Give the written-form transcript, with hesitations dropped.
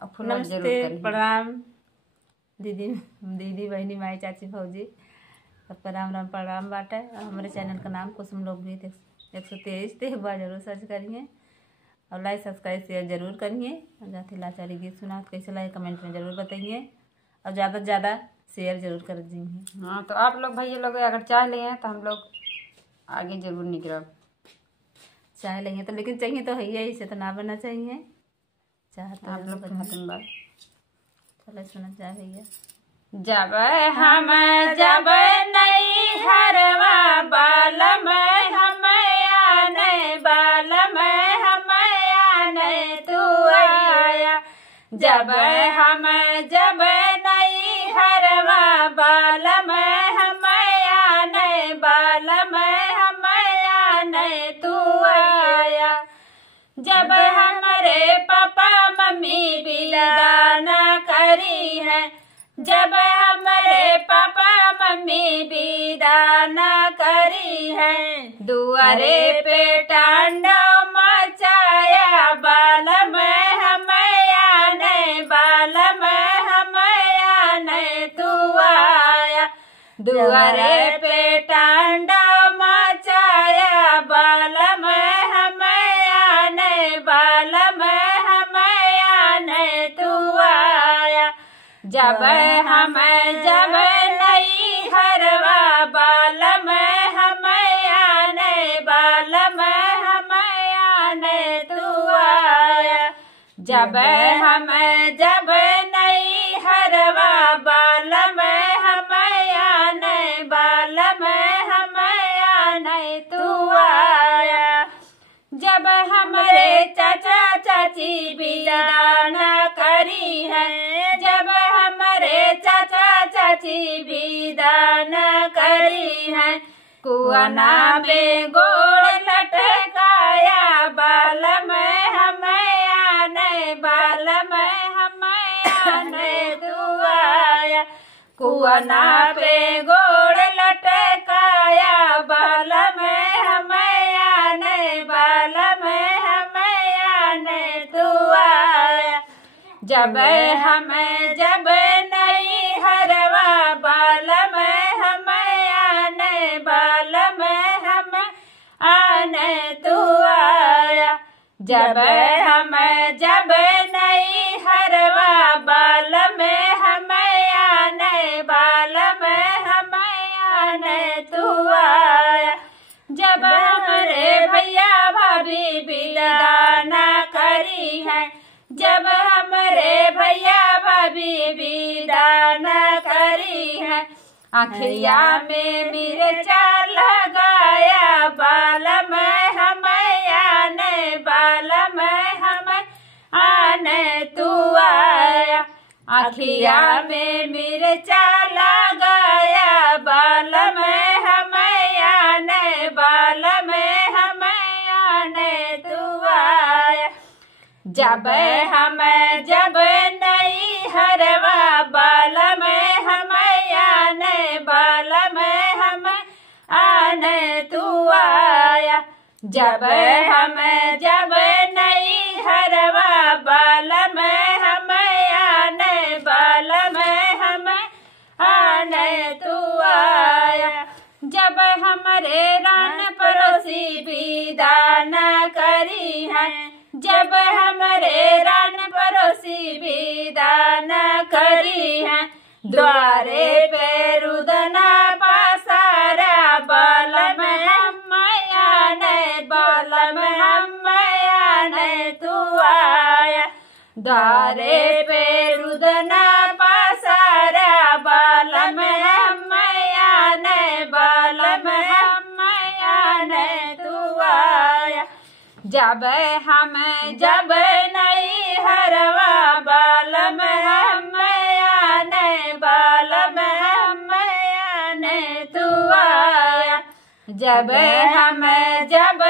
और फॉलो जरूर करिए। प्रणाम दीदी बहनी माई चाची भौजी सबका राम राम प्रणाम बाटे। हमारे चैनल का नाम कुसुम लोकगीत 123 तो एक बार जरूर सर्च करिए और लाइक सब्सक्राइब शेयर जरूर करिए। और जाते लाचारी गीत सुना तो कैसे लगे कमेंट में ज़रूर बताइए और ज़्यादा से ज़्यादा शेयर जरूर कर दीजिए। हाँ तो आप लोग भैया लोग अगर चाह लें तो हम लोग आगे जरूर निकलब। चाह लेंगे तो लेकिन चाहिए तो है इसे तो ना बनना चाहिए। चाहते आप लोग खाते बात चलो सुना चाह भैया। जब हम जब नहीं हरवा बाल में हम आने बाल में हम आने तू आया। जब हम जब नहीं हरवा बाल में हम आने बाल में हम आने तू आया। जब हमारे पापा मम्मी विदा न करी है। जब हमारे पापा मम्मी विदा न करी है। दुआरे पे तांडव मचाया बाल में हम आने बाल में हम आने तू आया। दुआरे पे तांडव मचाया बाल में हम आने बाल में हम आने तू आया। जब हम जब नहीं हरवा बाल में हम आने बाल में हम आने तू आया। जब हम जब नहीं हरवा बाल में हम आने बाल में हम आने तू आया। जब हमारे चाचा चाची विदा न करी है। जब हमारे चाचा चाची विदा न करी है। कुआना में गोड़ लटकाया बाल में हम आने बाल में हम आने तू आया। कुआना पे गोड़ लटकाया बाल में हम आने बाल में हम आने तू आया। जब हम जब नहीं हरवा बाल में हम आने बाल में हम आने तू आया। जब हम जब नहीं हरवा बाल में हम आने बाल में हम आने तू आया। जब हमारे भैया भाभी विदा न करी है। जब हमारे भैया भाभी विदा न करी है। आखिया में मिर्चा लगाया बाल में हम आने बाल में हम आने तू आया। आखिया में मिर्चा लगाया बाल में हम आने बाल में हम आने तू आया। जब हम जब नहीं हरवा बाल में हम आने बाल में हम आने तू आया। जब हम जब नहीं हरवा बाल में हम आने बाल में हम आने तू आया। जब हमारे रान पड़ोसी विदा न करी है। जब हमारे रान पड़ोसी विदा न करी है। द्वारे पे रुदना पसारा बाल में हम आने बाल में हम आने तू आया। द्वारे पे रुदना पसारा बाल में हम आने बाल में हम आने तू आया। जब हम जब नहीं हरवा बाल में हम आने बाल में हम आने तू आया। जब हम जब